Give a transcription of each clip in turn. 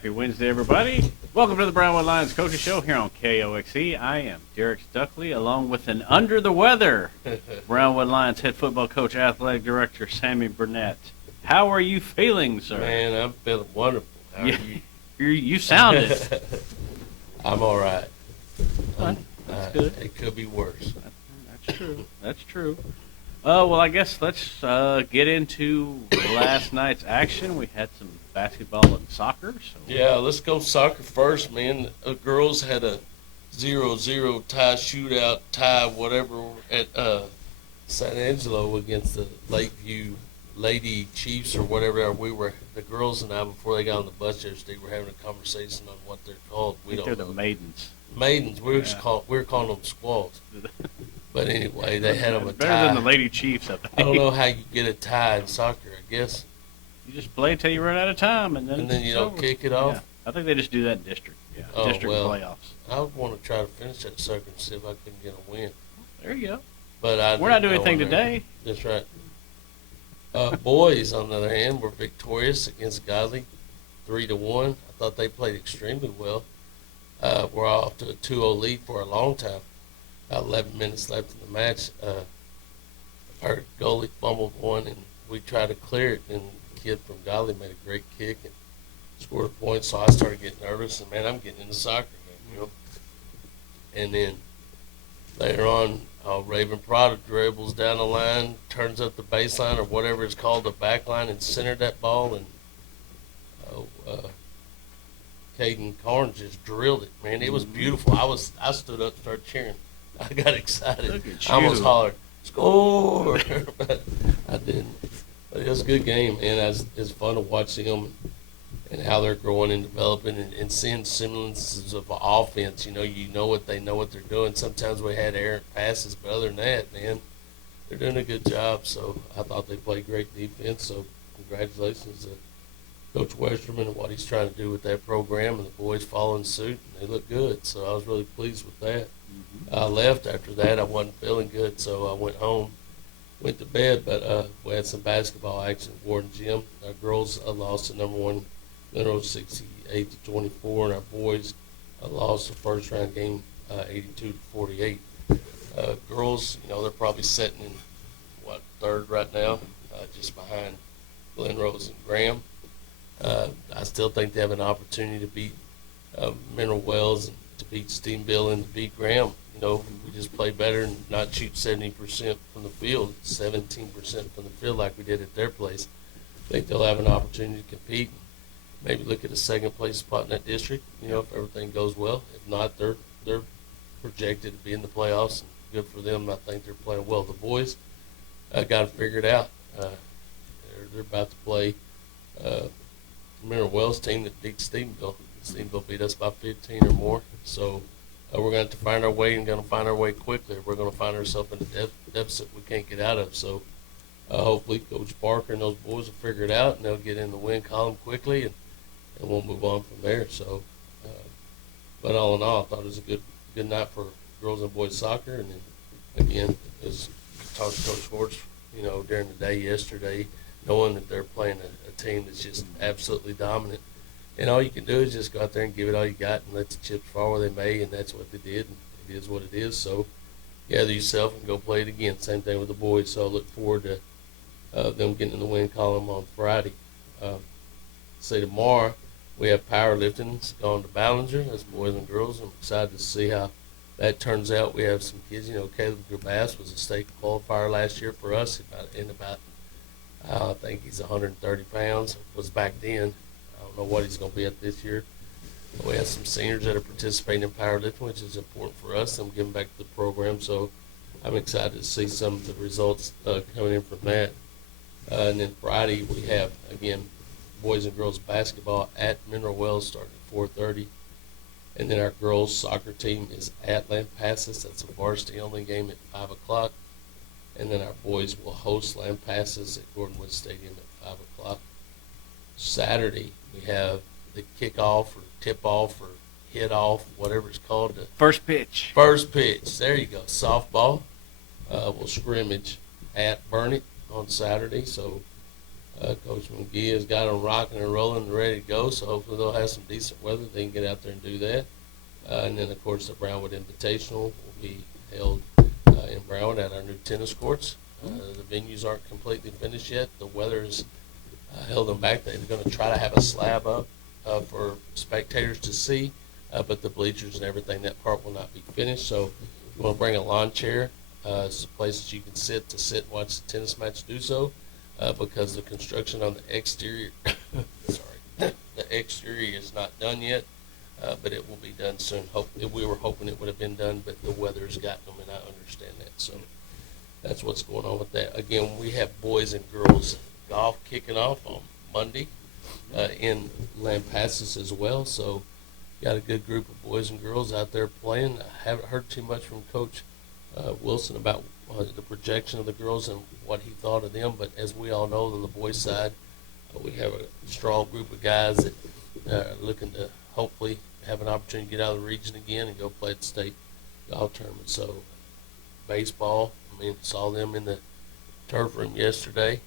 Happy Wednesday, everybody. Welcome to the Brownwood Lions Coaching Show here on KOXE. I am Derek Stuckley, along with an under-the-weather Brownwood Lions head football coach, athletic director, Sammy Burnett. How are you feeling, sir? Man, I'm feeling wonderful. How are you? You sound it. I'm all right. That's good. It could be worse. That's true. That's true. Well, I guess let's get into last night's action. We had some basketball and soccer. So. Yeah, let's go soccer first, man. The girls had a 0-0 tie, whatever, at San Angelo against the Lakeview Lady Chiefs or whatever. The girls and I, before they got on the bus yesterday, were having a conversation on what they're called. We don't know. They're the maidens. Maidens. We were calling them squaws. But anyway, they had them a tie. Better than the Lady Chiefs, I think. I don't know how you get a tie in soccer, I guess. You just play until you run out of time, and then you don't kick it off? Yeah. I think they just do that in district. Yeah, district playoffs. I would want to try to finish that sucker and see if I can get a win. There you go. But we're not doing anything today. That's right. Boys, on the other hand, were victorious against Godley, 3-1. I thought they played extremely well. We're off to a 2-0 lead for a long time. About 11 minutes left in the match. Our goalie fumbled one, and we tried to clear it, and the kid from Godley made a great kick and scored a point, so I started getting nervous, and, man, I'm getting into soccer again, you know. And then later on, Raven Prada dribbles down the line, turns up the baseline or whatever it's called, the back line, and centered that ball, and Caden Carnes just drilled it, man. It was beautiful. I stood up and started cheering. I got excited. I almost hollered, "Score!" But I didn't. But it was a good game, and it's fun to watch them and how they're growing and developing and seeing semblances of offense. You know what they know what they're doing. Sometimes we had errant passes, but other than that, man, they're doing a good job. So I thought they played great defense. So congratulations to Coach Westerman and what he's trying to do with that program, and the boys following suit, and they look good. So I was really pleased with that. I left after that. I wasn't feeling good, so I went home, went to bed. But we had some basketball action at Warden Gym. Our girls lost to number one Mineral 68-24, and our boys lost the first round game 82-48. Girls, they're probably sitting in third right now, just behind Glen Rose and Graham. I still think they have an opportunity to beat Mineral Wells and to beat Steamville and to beat Graham. We just play better and not shoot 70% from the field, 17% from the field like we did at their place. I think they'll have an opportunity to compete. Maybe look at a second place spot in that district, if everything goes well. If not, they're projected to be in the playoffs, and good for them. I think they're playing well. The boys got to figure it out. They're about to play Mineral Wells team that beat Stephenville. Stephenville beat us by 15 or more. So we're going to have to find our way, and going to find our way quickly. We're going to find ourselves in a deficit we can't get out of. So hopefully Coach Parker and those boys will figure it out, and they'll get in the win column quickly, and we'll move on from there. So, but all in all, I thought it was a good night for girls and boys soccer. And then, again, as talked to Coach Schwartz, during the day yesterday, knowing that they're playing a team that's just absolutely dominant. And all you can do is just go out there and give it all you got and let the chips fall where they may, and that's what they did. And it is what it is. So gather yourself and go play it again. Same thing with the boys. So I look forward to them getting in the win column on Friday. Say tomorrow we have powerlifting. It's going to Ballinger. That's boys and girls. I'm excited to see how that turns out. We have some kids. Caleb Grabass was a state qualifier last year for us. I think he's 130 pounds. Was back then. I don't know what he's going to be at this year. But we have some seniors that are participating in powerlifting, which is important for us. I'm giving back to the program, so I'm excited to see some of the results coming in from that. And then Friday we have, again, boys and girls basketball at Mineral Wells starting at 4:30. And then our girls soccer team is at Lampasas. That's a varsity-only game at 5 o'clock. And then our boys will host Lampasas at Gordonwood Stadium at 5 o'clock. Saturday, we have the kickoff or tip-off or hit-off, whatever it's called. First pitch. First pitch. There you go. Softball. We'll scrimmage at Burnett on Saturday. So Coach McGee has got them rocking and rolling and ready to go, so hopefully they'll have some decent weather. They can get out there and do that. And then, of course, the Brownwood Invitational will be held in Brownwood at our new tennis courts. The venues aren't completely finished yet. The weather's held them back. They're going to try to have a slab up for spectators to see, but the bleachers and everything, that part will not be finished. So you want to bring a lawn chair. It's a place that you can sit and watch the tennis match, do so, because the construction on the exterior, the exterior is not done yet, but it will be done soon. We were hoping it would have been done, but the weather's gotten them, and I understand that. So that's what's going on with that. Again, we have boys and girls golf kicking off on Monday in Lampasas as well. So got a good group of boys and girls out there playing. I haven't heard too much from Coach Wilson about the projection of the girls and what he thought of them. But as we all know, on the boys' side, we have a strong group of guys that are looking to hopefully have an opportunity to get out of the region again and go play at the state golf tournament. So baseball, saw them in the turf room yesterday,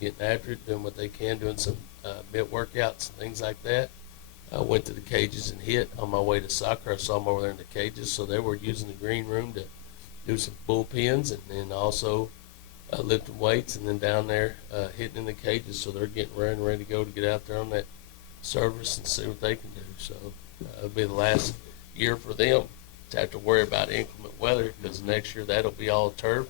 getting after it, doing what they can, doing some mitt workouts and things like that. I went to the cages and hit on my way to soccer. I saw them over there in the cages, so they were using the green room to do some bullpens and then also lifting weights and then down there hitting in the cages. So they're getting ready to go to get out there on that service and see what they can do. So it'll be the last year for them to have to worry about inclement weather, because next year that'll be all turf.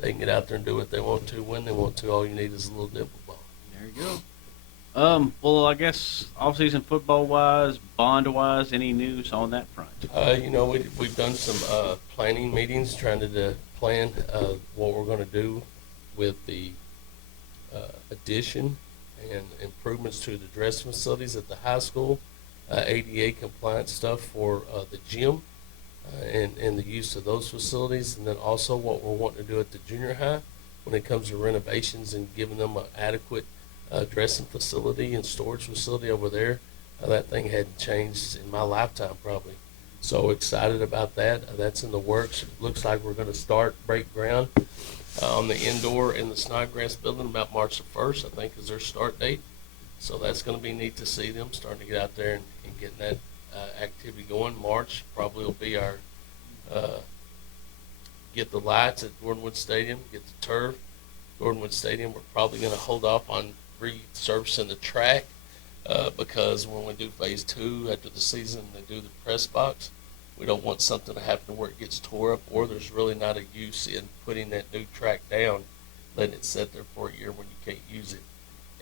They can get out there and do what they want to when they want to. All you need is a little dimple ball. There you go. Well, I guess off-season football-wise, bond-wise, any news on that front? We've done some planning meetings trying to plan what we're going to do with the addition and improvements to the dressing facilities at the high school, ADA compliance stuff for the gym, and the use of those facilities, and then also what we're wanting to do at the junior high when it comes to renovations and giving them an adequate dressing facility and storage facility over there. That thing hadn't changed in my lifetime probably. So excited about that. That's in the works. Looks like we're going to break ground on the indoor in the Snodgrass building about March the 1st, I think, is their start date. So that's going to be neat to see them starting to get out there and getting that activity going. March probably will be our get the lights at Gordonwood Stadium, get the turf. Gordonwood Stadium, we're probably going to hold off on resurfacing the track because when we do phase 2 after the season, they do the press box. We don't want something to happen where it gets tore up, or there's really not a use in putting that new track down, letting it sit there for a year when you can't use it,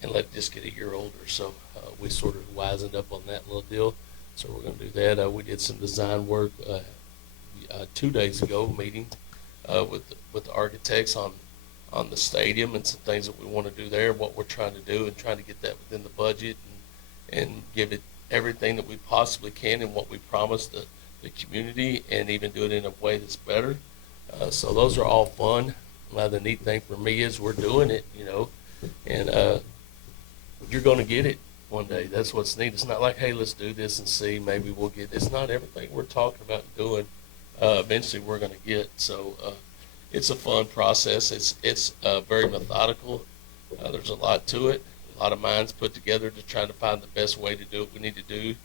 and let it just get a year older. So we sort of wisened up on that little deal. So we're going to do that. We did some design work 2 days ago, meeting with the architects on the stadium and some things that we want to do there, what we're trying to do, and trying to get that within the budget and give it everything that we possibly can and what we promised the community, and even do it in a way that's better. So those are all fun. The neat thing for me is we're doing it, and you're going to get it one day. That's what's neat. It's not like, hey, let's do this and see, maybe we'll get. It's not everything we're talking about doing. Eventually we're going to get. So it's a fun process. It's very methodical. There's a lot to it. A lot of minds put together to try to find the best way to do what we need to do,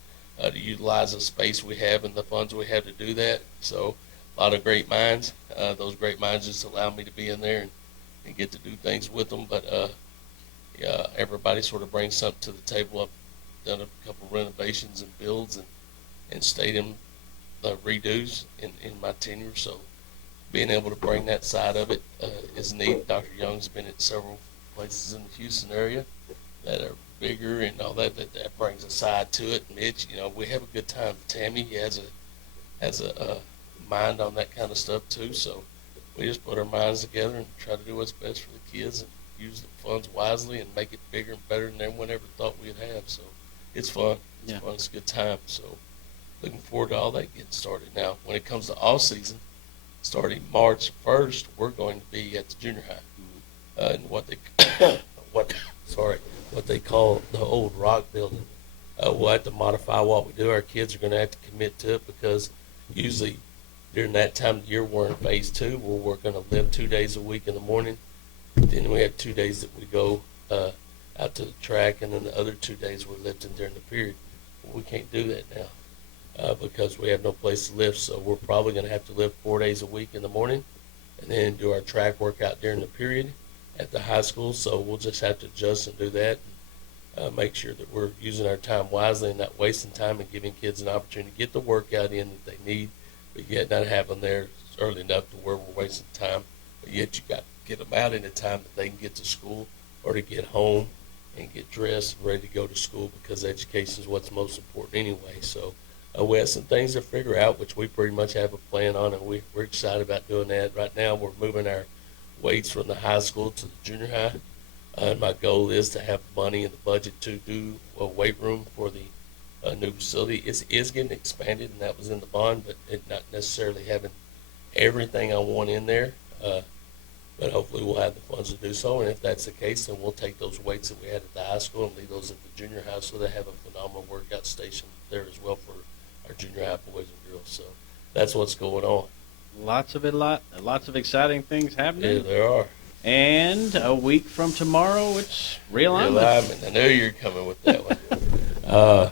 to utilize the space we have and the funds we have to do that. So a lot of great minds. Those great minds just allow me to be in there and get to do things with them. But everybody sort of brings something to the table. I've done a couple renovations and builds and stadium redos in my tenure. So being able to bring that side of it is neat. Dr. Young's been at several places in the Houston area that are bigger and all that brings a side to it. Mitch, we have a good time. Tammy has a mind on that kind of stuff too. So we just put our minds together and try to do what's best for the kids and use the funds wisely and make it bigger and better than anyone ever thought we'd have. So it's fun. It's fun. It's a good time. So looking forward to all that getting started. Now, when it comes to off season, starting March 1st, we're going to be at the junior high in what they call the old rock building. We'll have to modify what we do. Our kids are going to have to commit to it, because usually during that time of the year we're in phase 2, where we're going to live 2 days a week in the morning. Then we have 2 days that we go out to the track, and then the other 2 days we're lifting during the period. We can't do that now because we have no place to lift, so we're probably going to have to lift 4 days a week in the morning and then do our track workout during the period at the high school. So we'll just have to adjust and do that and make sure that we're using our time wisely and not wasting time and giving kids an opportunity to get the workout in that they need, but yet not have them there early enough to where we're wasting time. But yet you got to get them out in the time that they can get to school or to get home and get dressed and ready to go to school, because education is what's most important anyway. So we have some things to figure out, which we pretty much have a plan on, and we're excited about doing that. Right now we're moving our weights from the high school to the junior high. And my goal is to have money in the budget to do a weight room for the new facility. It is getting expanded, and that was in the bond, but it not necessarily having everything I want in there. But hopefully we'll have the funds to do so. And if that's the case, then we'll take those weights that we had at the high school and leave those at the junior high, so they have a phenomenal workout station there as well for our junior high boys and girls. So that's what's going on. Lots of exciting things happening. Yeah, there are. And a week from tomorrow, it's realignment. Realignment. I knew you were coming with that one.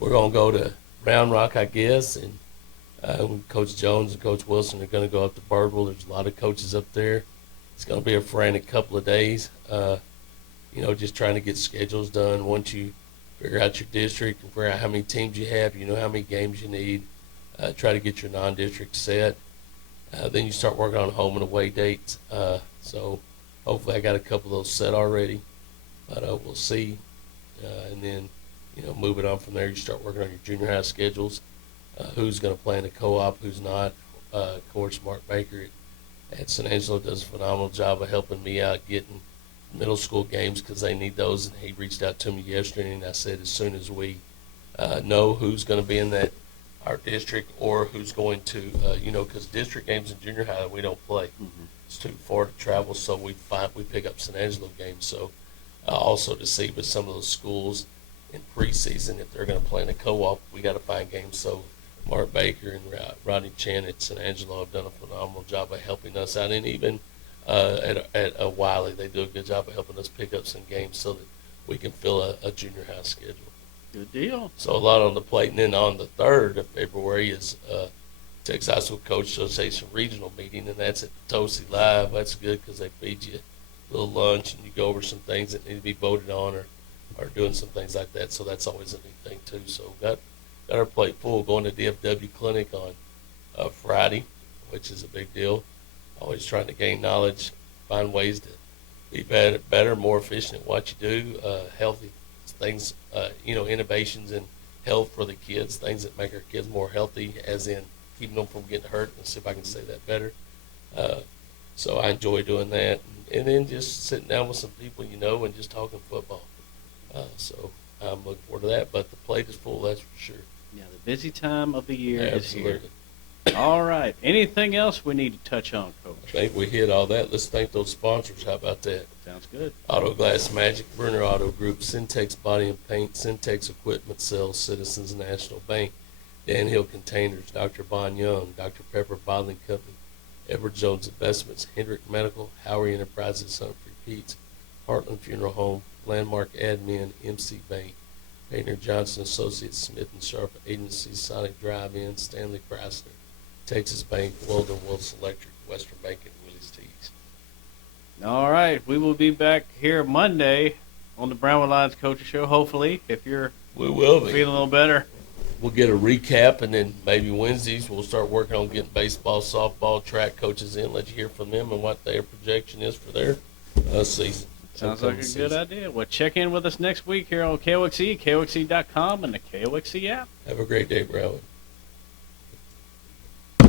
We're going to go to Round Rock, I guess, and Coach Jones and Coach Wilson are going to go up to Birdwell. There's a lot of coaches up there. It's going to be a frantic couple of days, just trying to get schedules done. Once you figure out your district and figure out how many teams you have, you know how many games you need, try to get your non-district set. Then you start working on home and away dates. So hopefully I got a couple of those set already, but we'll see. And then, moving on from there, you start working on your junior high schedules, who's going to play in the co-op, who's not. Of course, Mark Baker at San Angelo does a phenomenal job of helping me out getting middle school games because they need those. And he reached out to me yesterday, and I said as soon as we know who's going to be in our district or who's going to, because district games in junior high we don't play. Mm-hmm. It's too far to travel, so we pick up San Angelo games. So also to see with some of those schools in preseason, if they're going to play in a co-op, we got to find games. So Mark Baker and Rodney Chan at San Angelo have done a phenomenal job of helping us out, and even at Wiley, they do a good job of helping us pick up some games so that we can fill a junior high schedule. Good deal. So a lot on the plate, and then on the 3rd of February is Texas High School Coach Association regional meeting, and that's at the Tosi Live. That's good because they feed you a little lunch, and you go over some things that need to be voted on or doing some things like that. So that's always a neat thing too. So got our plate full. Going to DFW Clinic on Friday, which is a big deal. Always trying to gain knowledge, find ways to be better, more efficient at what you do, healthy things, innovations in health for the kids, things that make our kids more healthy, as in keeping them from getting hurt. Let's see if I can say that better. So I enjoy doing that. And then just sitting down with some people, and just talking football. So I'm looking forward to that. But the plate is full, that's for sure. Yeah, the busy time of the year is here. Absolutely. All right. Anything else we need to touch on, Coach? I think we hit all that. Let's thank those sponsors. How about that? Sounds good. Auto Glass Magic, Brenner Auto Group, Syntex Body and Paint, Syntex Equipment Sales, Citizens National Bank, Dan Hill Containers, Dr. Bon Young, Dr. Pepper Bottling Company, Edward Jones Investments, Hendrick Medical, Howery Enterprises, Humphrey Pete's, Heartland Funeral Home, Landmark Admin, MC Bank, Painter Johnson Associates, Smith & Sharp Agency, Sonic Drive-In, Stanley Chrysler, Texas Bank, Weldon Wilson Electric, Western Bank, and Willie's Teas. All right. We will be back here Monday on the Brownwood Lions Coaches Show, hopefully, if you're feeling a little better. We'll get a recap, and then maybe Wednesdays we'll start working on getting baseball, softball, track coaches in, let you hear from them and what their projection is for their season. Sounds like a good idea. Well, check in with us next week here on KOXE, KOXE.com, and the KOXE app. Have a great day, Brownwood.